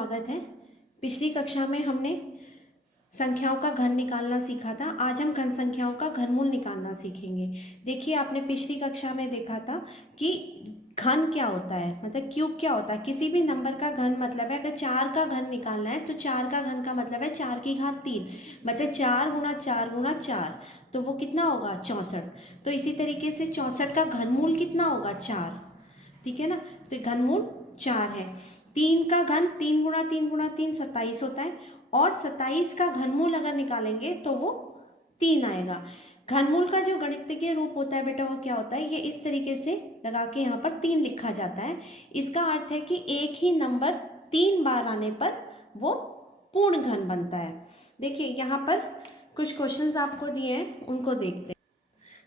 स्वागत है। पिछली कक्षा में हमने संख्याओं का घन निकालना सीखा था। आज हम घन संख्याओं का घनमूल निकालना सीखेंगे। देखिए, आपने पिछली कक्षा में देखा था कि घन क्या होता है, मतलब क्यूब क्या होता है। किसी भी नंबर का घन मतलब है, अगर 4 का घन निकालना है तो 4 का घन का मतलब है 4 की घात 3, मतलब 4 गुणा 4 गुणा 4, तो वो कितना होगा 64। तो इसी तरीके से 64 का घनमूल कितना होगा 4। ठीक है ना, तो घनमूल 4 है। 3 का घन 3 गुणा 3 गुणा 3 27 होता है, और 27 का घनमूल अगर निकालेंगे तो वो 3 आएगा। घनमूल का जो गणितीय रूप होता है बेटा, वो क्या होता है, ये इस तरीके से लगा के यहाँ पर 3 लिखा जाता है। इसका अर्थ है कि एक ही नंबर 3 बार आने पर वो पूर्ण घन बनता है। देखिए, यहाँ पर कुछ क्वेश्चंस आपको दिए हैं, उनको देखते हैं।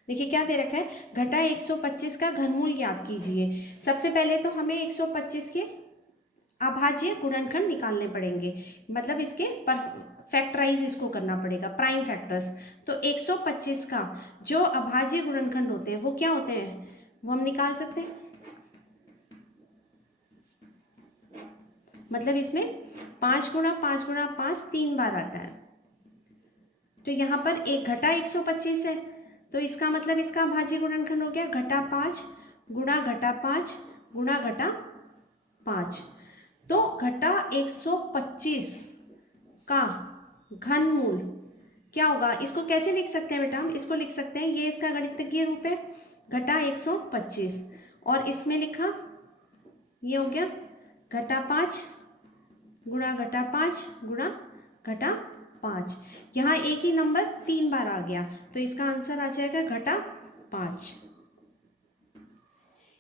देखिए क्या दे रखा है, घटा 125 का घनमूल ज्ञात कीजिए। सबसे पहले तो हमें 125 के अभाज्य गुणनखंड निकालने पड़ेंगे, मतलब इसके फैक्टराइज इसको करना पड़ेगा, प्राइम फैक्टर्स। तो 125 का जो अभाज्य गुणनखंड होते हैं वो क्या होते हैं, वो हम निकाल सकते हैं। मतलब इसमें 5 गुणा 5 गुणा 5 3 बार आता है। तो यहाँ पर एक घटा 125 है, तो इसका मतलब इसका अभाज्य गुणनखंड हो गया घटा 5 गुणा घटा 5 गुणा घटा 5। तो घटा 125 का घनमूल क्या होगा, इसको कैसे लिख सकते हैं बेटा, हम इसको लिख सकते हैं, ये इसका गणितीय रूप है घटा 125, और इसमें लिखा ये हो गया घटा 5 गुणा घटा 5 गुणा घटा 5। यहाँ एक ही नंबर 3 बार आ गया, तो इसका आंसर आ जाएगा घटा 5।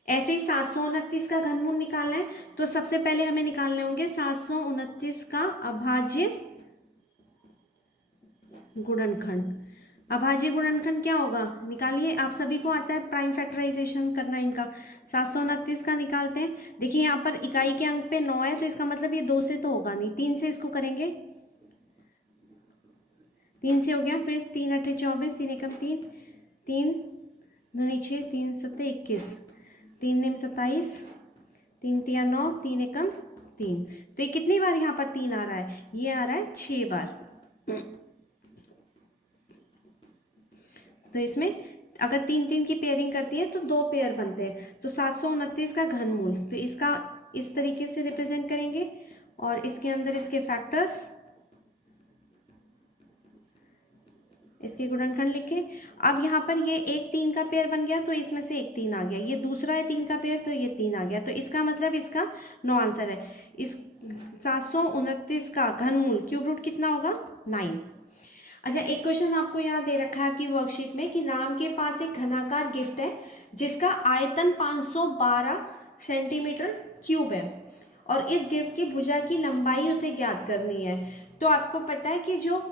ऐसे ही 729 का घनमूल निकालना है, तो सबसे पहले हमें निकालने होंगे 729 का अभाज्य गुणनखंड। अभाज्य गुणनखंड क्या होगा, निकालिए, आप सभी को आता है प्राइम फैक्टराइजेशन करना इनका। 729 का निकालते हैं। देखिए यहाँ पर इकाई के अंक पे 9 है, तो इसका मतलब ये 2 से तो होगा नहीं, 3 से इसको करेंगे। 3 से हो गया, फिर 3 8 24, 3 एकम 3, 3 दूनी 6, 3 7 21, 3 निम 27, 3 तिया 9, 3 एकम 3। तो ये कितनी बार यहाँ पर 3 आ रहा है, ये आ रहा है 6 बार। तो इसमें अगर 3 3 की पेयरिंग करती है तो 2 पेयर बनते हैं। तो 729 का घनमूल, तो इसका इस तरीके से रिप्रेजेंट करेंगे, और इसके अंदर इसके फैक्टर्स, इसके गुणनखंड लिखे। अब यहाँ पर ये एक 3 का पेयर बन गया, तो इसमें से एक 3 आ गया, ये दूसरा है 3 का पेयर, तो ये 3 आ गया, तो इसका मतलब इसका 9 आंसर है। इस 729 का घनमूल क्यूब रूट कितना होगा 9। अच्छा, एक क्वेश्चन आपको यहाँ दे रखा है कि वर्कशीट में, कि राम के पास एक घनाकार गिफ्ट है जिसका आयतन 512 सेंटीमीटर क्यूब है, और इस गिफ्ट की भुजा की लंबाई उसे ज्ञात करनी है। तो आपको पता है कि जो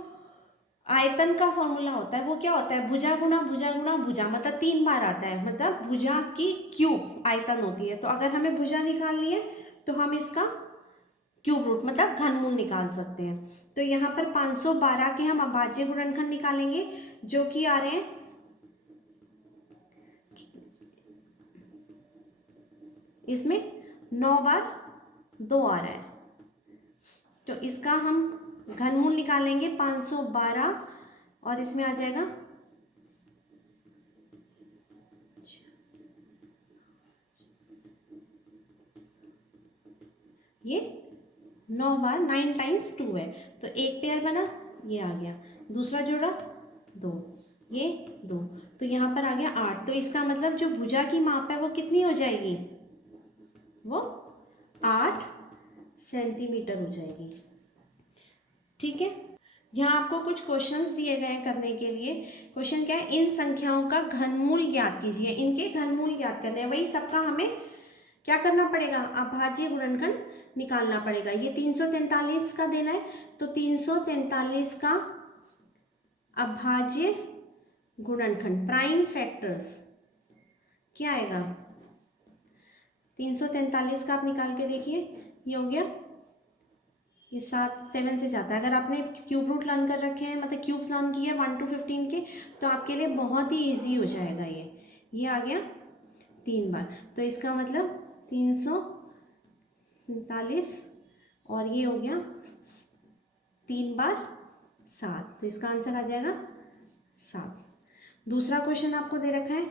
आयतन का फॉर्मूला होता है वो क्या होता है, भुजा गुणा भुजा गुणा भुजा, मतलब 3 बार आता है, मतलब भुजा की क्यूब आयतन होती है। तो अगर हमें भुजा निकालनी है तो हम इसका क्यूब रूट मतलब घनमूल निकाल सकते हैं। तो यहाँ पर 512 के हम अभाज्य गुणनखंड निकालेंगे, जो कि आ रहे हैं, इसमें 9 बार 2 आ रहा है, तो इसका हम घनमूल निकालेंगे 512, और इसमें आ जाएगा ये 9 बार 9 टाइम्स 2 है, तो एक पेयर बना, ये आ गया, दूसरा जोड़ा 2, ये 2, तो यहाँ पर आ गया 8। तो इसका मतलब जो भुजा की माप है वो कितनी हो जाएगी, वो 8 सेंटीमीटर हो जाएगी। ठीक है, यहाँ आपको कुछ क्वेश्चंस दिए गए हैं करने के लिए। क्वेश्चन क्या है, इन संख्याओं का घनमूल ज्ञात कीजिए। इनके घनमूल ज्ञात करने हैं, वही सबका हमें क्या करना पड़ेगा, अभाज्य गुणनखंड निकालना पड़ेगा। ये 343 का देना है, तो 343 का अभाज्य गुणनखंड प्राइम फैक्टर्स क्या आएगा, 343 का आप निकाल के देखिए, ये हो गया, ये 7 से जाता है। अगर आपने क्यूब रूट लर्न कर रखे हैं, मतलब क्यूब्स लर्न किए 1 to 15 के, तो आपके लिए बहुत ही इजी हो जाएगा। ये आ गया 3 बार, तो इसका मतलब 343 और ये हो गया 3 बार 7, तो इसका आंसर आ जाएगा 7। दूसरा क्वेश्चन आपको दे रखा है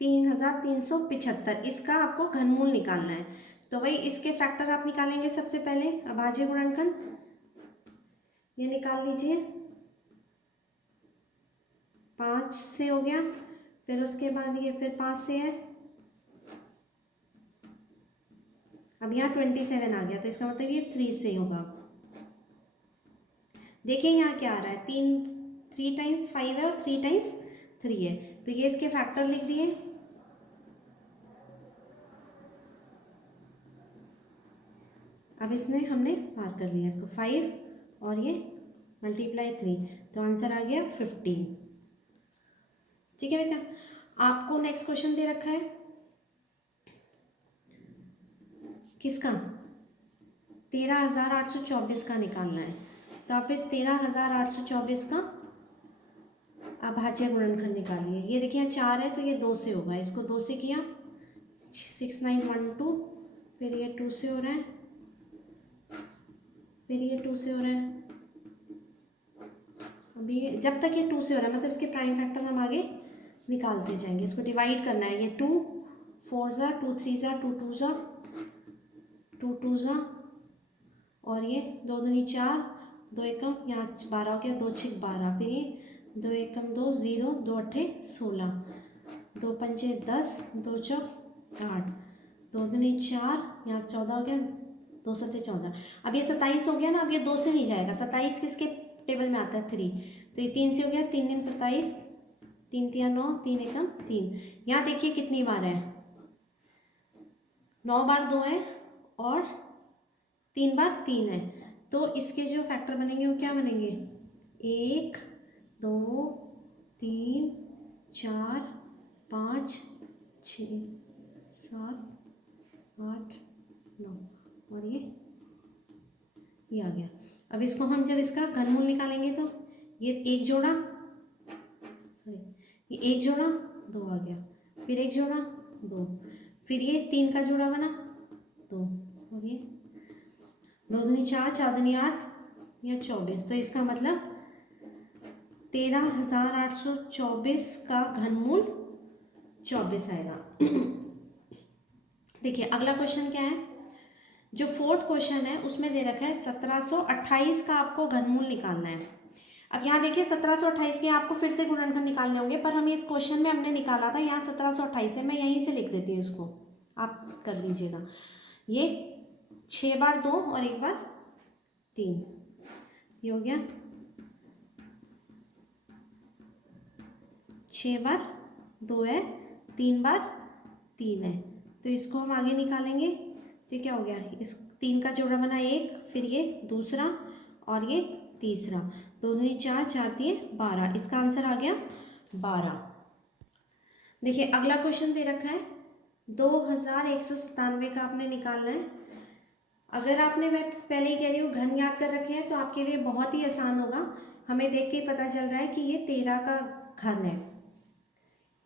3375, इसका आपको घनमूल निकालना है। तो भाई इसके फैक्टर आप निकालेंगे सबसे पहले, अभाज्य गुणनखंड ये निकाल लीजिए। 5 से हो गया, फिर उसके बाद ये फिर 5 से है, अब यहाँ 27 आ गया, तो इसका मतलब ये 3 से होगा। देखिए यहाँ क्या आ रहा है, 3 टाइम्स 5 है और 3 टाइम्स 3 है, तो ये इसके फैक्टर लिख दिए। अब इसमें हमने पार कर लिया इसको, 5 और ये मल्टीप्लाई 3, तो आंसर आ गया 15। ठीक है बेटा, आपको नेक्स्ट क्वेश्चन दे रखा है किसका, 13,824 का निकालना है। तो आप इस 13,824 का अभाज्य गुणनखंड निकालिए। ये देखिए 4 है तो ये 2 से होगा, इसको 2 से किया 6912, फिर ये 2 से हो रहा है, फिर ये 2 से हो रहा है। अभी जब तक ये 2 से हो रहा है मतलब इसके प्राइम फैक्टर हम आगे निकालते जाएंगे। इसको डिवाइड करना है, ये 2 4 ज़ा 2 3 ज़ा 2 2 ज़ा 2 2 ज़ा, और ये 2 दूनी 4, 2 एकम यहाँ 12 हो गया, 2 6 12, फिर ये 2 एकम 2 0, 2 अट्ठे 16, 2 पंचे 10, 2 चौक 8, 2 दूनी 4, यहाँ 14 हो गया, 2 सत्ते 14। अब ये 27 हो गया ना, अब ये 2 से नहीं जाएगा, 27 किसके टेबल में आता है 3, तो ये 3 से हो गया, 3 निम 27, 3 तिया 9, 3 एकम 3। यहाँ देखिए कितनी बार है, 9 बार 2 है और 3 बार 3 है, तो इसके जो फैक्टर बनेंगे वो क्या बनेंगे, 1 2 3 4 5 6 7 8 9, और ये आ गया। अब इसको हम जब इसका घनमूल निकालेंगे तो ये एक जोड़ा, सॉरी ये एक जोड़ा 2 आ गया, फिर एक जोड़ा 2, फिर ये 3 का जोड़ा बना 2, और ये 2 दूनी 4, 4 दूनी 8 या 24, तो इसका मतलब 13,824 का घनमूल 24 आएगा। देखिए अगला क्वेश्चन क्या है, जो 4th क्वेश्चन है उसमें दे रखा है 1728 का आपको घनमूल निकालना है। अब यहाँ देखिए 1728 के आपको फिर से गुणनखंड निकालने होंगे, पर हम इस क्वेश्चन में हमने निकाला था, यहाँ 1728 है, मैं यहीं से लिख देती हूँ, इसको आप कर लीजिएगा। ये 6 बार 2 और 1 बार 3, ये हो गया 6 बार 2 है, 3 बार 3 है, तो इसको हम आगे निकालेंगे। तो क्या हो गया, इस 3 का जोड़ा बना 1, फिर ये दूसरा और ये तीसरा, 2 दूनी 4, 4 3 12, इसका आंसर आ गया 12। देखिए अगला क्वेश्चन दे रखा है 2197 का आपने निकालना है। अगर आपने, मैं पहले ही कह रही हूँ, घन याद कर रखे हैं तो आपके लिए बहुत ही आसान होगा। हमें देख के ही पता चल रहा है कि ये 13 का घन है।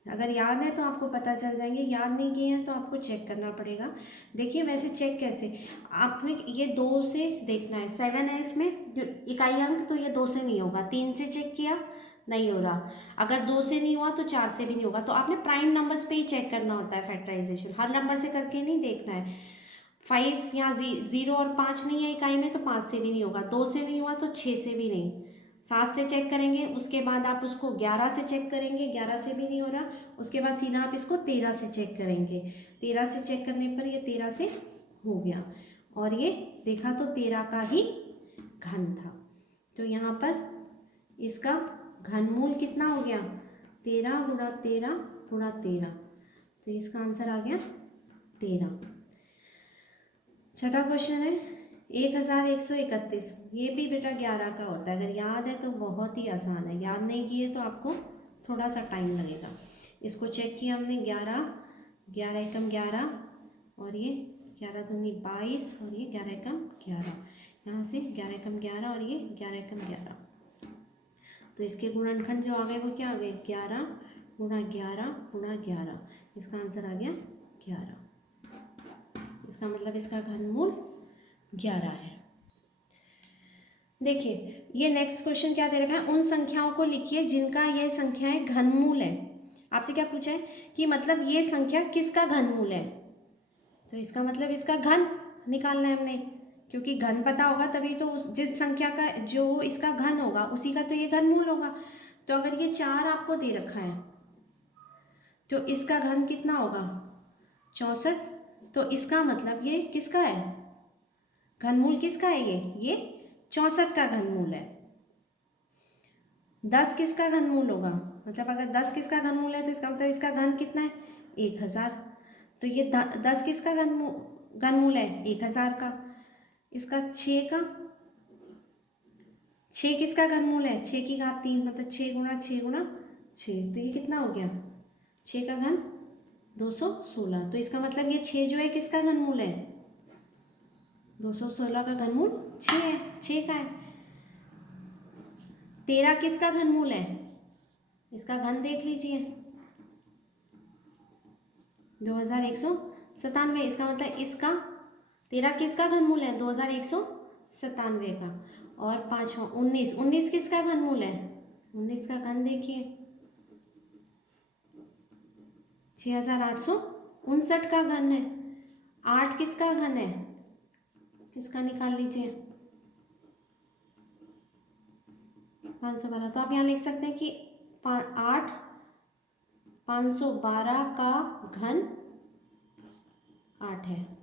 अगर याद है तो आपको पता चल जाएंगे, याद नहीं किए हैं तो आपको चेक करना पड़ेगा। देखिए वैसे चेक कैसे, आपने ये 2 से देखना है, 7 है इसमें जो इकाई अंक, तो ये 2 से नहीं होगा, 3 से चेक किया नहीं हो रहा, अगर 2 से नहीं हुआ तो 4 से भी नहीं होगा। तो आपने प्राइम नंबर्स पे ही चेक करना होता है फैक्टराइजेशन, हर नंबर से करके नहीं देखना है। 5 यहाँ 0 और 5 नहीं है इकाई में तो 5 से भी नहीं होगा, 2 से नहीं हुआ तो 6 से भी नहीं, 7 से चेक करेंगे, उसके बाद आप उसको 11 से चेक करेंगे, 11 से भी नहीं हो रहा, उसके बाद सीधा आप इसको 13 से चेक करेंगे, 13 से चेक करने पर ये 13 से हो गया, और ये देखा तो 13 का ही घन था। तो यहाँ पर इसका घनमूल कितना हो गया, 13 गुणा 13 गुणा 13, तो इसका आंसर आ गया 13। छठा क्वेश्चन है 1131, ये भी बेटा 11 का होता है, अगर याद है तो बहुत ही आसान है, याद नहीं किए तो आपको थोड़ा सा टाइम लगेगा। इसको चेक किया हमने, 11 11 एकम 11, और ये 11 दूनी 22, और ये 11 एकम 11, यहाँ से 11 एकम 11 और ये 11 एकम 11, तो इसके गुणनखंड जो आ गए वो क्या आ गए, 11 गुणा 11 गुणा 11, इसका आंसर आ गया 11। इसका मतलब इसका घनमूल 11 है। देखिए ये नेक्स्ट क्वेश्चन क्या दे रखा है, उन संख्याओं को लिखिए जिनका यह संख्याएं घनमूल है। आपसे क्या पूछा है कि मतलब ये संख्या किसका घनमूल है, तो इसका मतलब इसका घन निकालना है हमने, क्योंकि घन पता होगा तभी तो उस जिस संख्या का जो इसका घन होगा उसी का तो ये घनमूल होगा। तो अगर ये 4 आपको दे रखा है तो इसका घन कितना होगा 64, तो इसका मतलब ये किसका है, घनमूल किसका है, ये 64 का घनमूल है। 10 किसका घनमूल होगा, मतलब अगर 10 किसका घनमूल है तो इसका मतलब इसका घन कितना है 1000, तो ये 10 किसका घनमूल है 1000 का। इसका 6 का, 6 किसका घनमूल है 6 की घात 3, मतलब 6 गुणा 6 गुणा 6, तो ये कितना हो गया 6 का घन 216, तो इसका मतलब ये 6 जो है किसका घनमूल है 216 का घनमूल 6 है, 6 का है। 13 किसका घनमूल है, इसका घन देख लीजिए 2197, इसका मतलब इसका 13 किसका घनमूल है 2197 का। और पांचवा 19, 19 किसका घनमूल है, 19 का घन देखिए 6859 का घन है। 8 किसका घन है, इसका निकाल लीजिए 512, तो आप यहाँ लिख सकते हैं कि 8 512 का घन 8 है।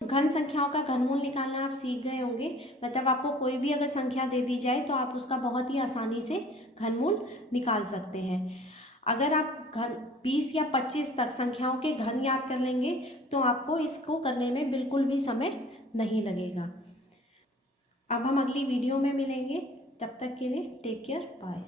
घन संख्याओं का घनमूल निकालना आप सीख गए होंगे, मतलब आपको कोई भी अगर संख्या दे दी जाए तो आप उसका बहुत ही आसानी से घनमूल निकाल सकते हैं। अगर आप घन 20 या 25 तक संख्याओं के घन याद कर लेंगे तो आपको इसको करने में बिल्कुल भी समय नहीं लगेगा। अब हम अगली वीडियो में मिलेंगे, तब तक के लिए टेक केयर, बाय।